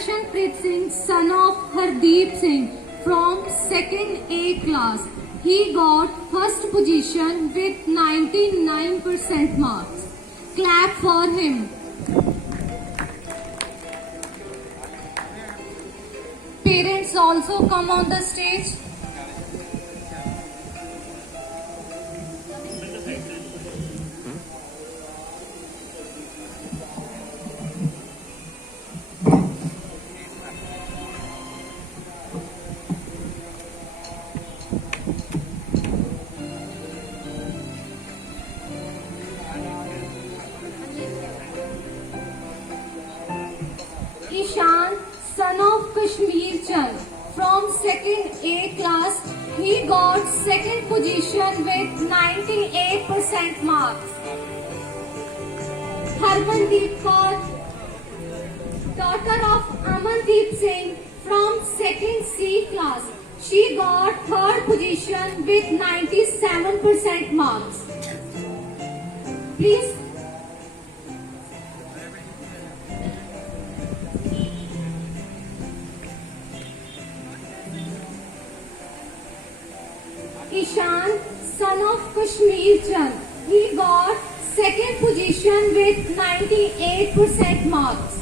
Jashanpreet Singh, son of Hardeep Singh, from 2nd A class. He got first position with 99% marks. Clap for him. Parents also come on the stage. Ishan, son of Kashmir Chand, from 2nd A class. He got second position with 98% marks. Harmandeep Kaur, daughter of Amandeep Singh, from 2nd C class. She got third position with 97% marks. Please. Ishan, son of Kashmir Chand, he got second position with 98% marks.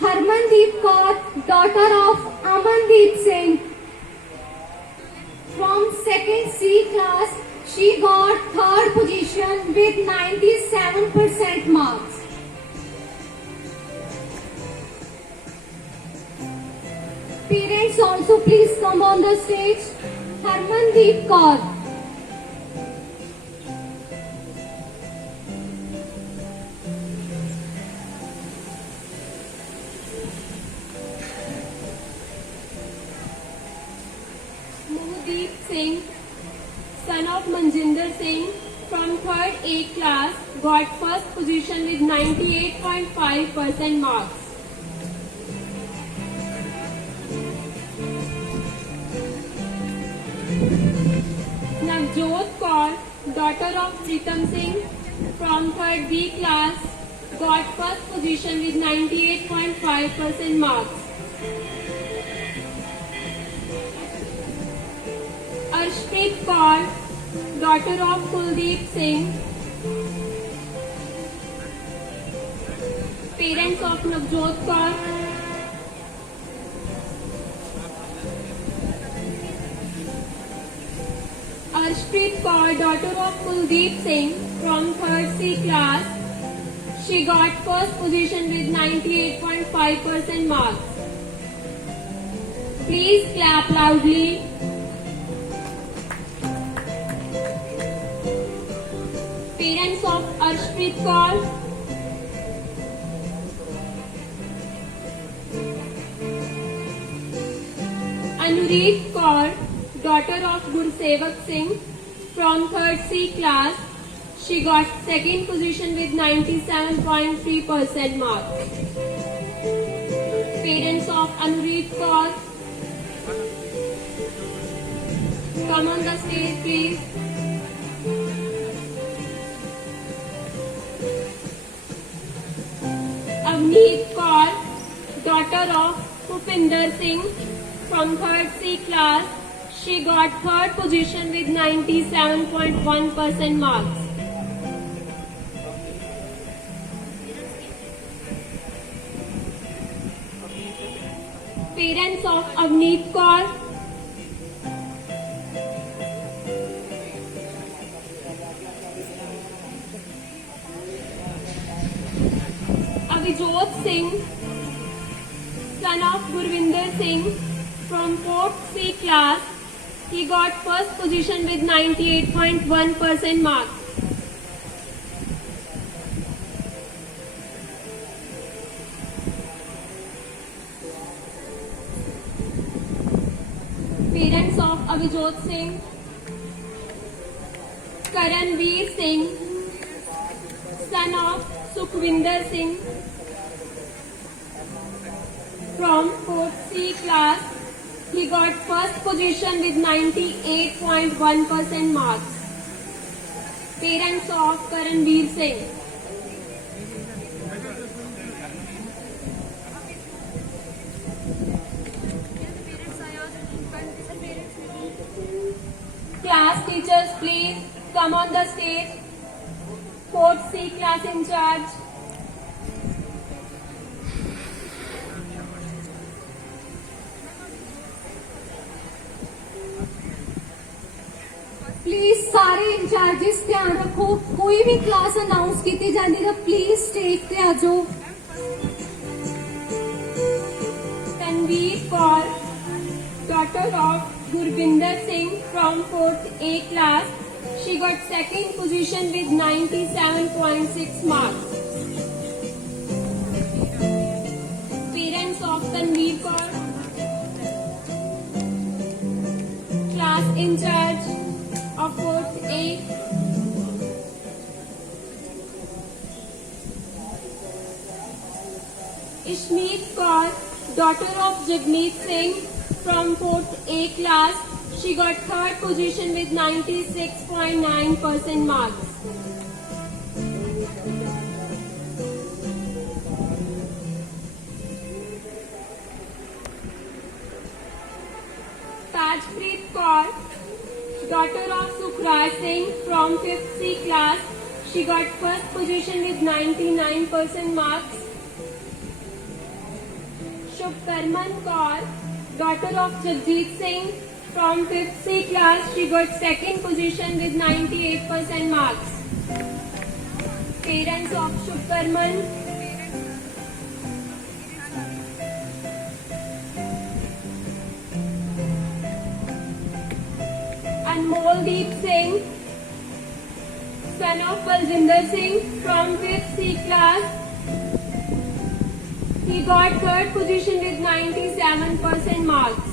Harmandeep Kaur, daughter of Amandeep Singh, from 2nd C class, she got third position with 97% marks. Parents also please come on the stage. Harmandeep Kaur. Mohdeep Singh, son of Manjinder Singh, from 3rd A class, got first position with 98.5% marks. Navjot Kaur, daughter of Pritam Singh, from 3rd B class, got first position with 98.5% marks. Arshpreet Kaur, daughter of Kuldeep Singh, parents of Navjot Kaur. Arshpreet Kaur, daughter of Kuldeep Singh, from 3rd C class, she got first position with 98.5% marks. Please clap loudly. Parents of Arshpreet Kaur. Anureet Kaur, daughter of Gursevak Singh, from 3rd C class. She got second position with 97.3% marks. Parents of Anureet Kaur, come on the stage please. Avneet Kaur, daughter of Bhupinder Singh, from 3rd C class. She got third position with 97.1% marks. Parents of Avneet Kaur. Avijot Singh, son of Gurvinder Singh, from 4th C class. He got first position with 98.1% marks. Parents of Avijot Singh. Karanveer Singh, son of Sukhvinder Singh, class. He got first position with 98.1% marks. Parents of Karanveer Singh. Class teachers, please come on the stage. 4th C class in charge. Please सारे incharges ध्यान रखो, कोई भी class announce की जाती है please stage पे आ जाओ। Tanveer Kaur, daughter of Gurvinder Singh from 4th A class. She got second position with 97.6 marks. Parents of Tanveer Kaur. Class in charge of 4th A. Ishmeet Kaur, daughter of Jagmeet Singh from 4th A class. She got third position with 96.9% marks. Tajpreet Kaur, daughter of Sukhraj Singh from 5th C class. She got first position with 99% marks. Shubkarman Kaur, daughter of Jagjit Singh from 5th C class. She got second position with 98% marks. Parents of Shubkarman. Anmoldeep Singh, son of Baljinder Singh from 5th C class. He got third position with 97% marks.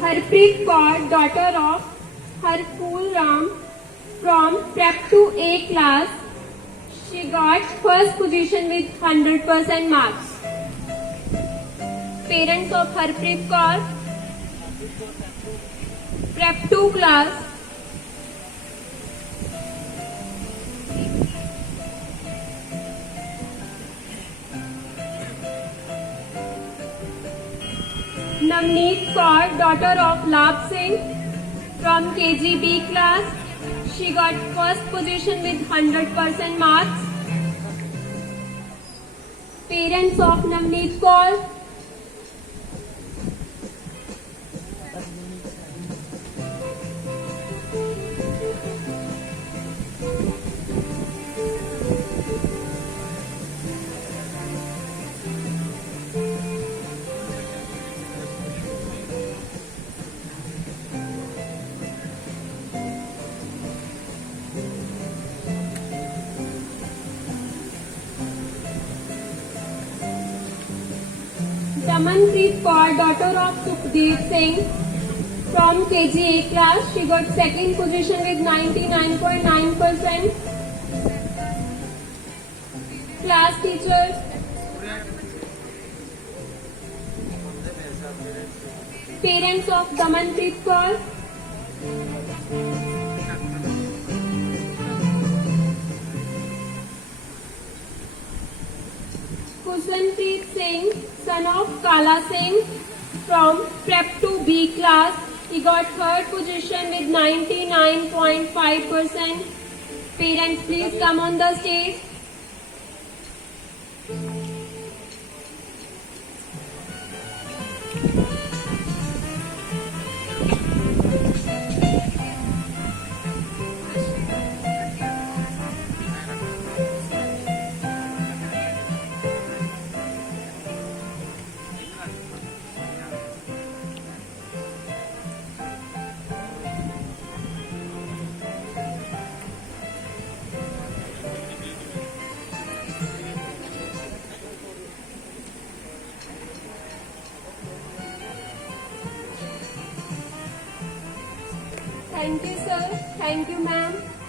Harpreet Kaur, daughter of Harpool Ram from Prep 2A class. She got first position with 100% marks. Parents of Harpreet Kaur. Prep 2 class. Navneet Kaur, daughter of Labh Singh from KGB class. She got first position with 100% marks. Parents of Navneet Kaur. Damanpreet Kaur, daughter of Sukhdev Singh from KGA class. She got second position with 99.9%. Class teachers. Parents of Damanpreet Kaur. Kusanpreet Singh, son of Kala Singh from Prep 2B class. He got third position with 99.5%. Parents, please come on the stage. Thank you, sir. Thank you, ma'am.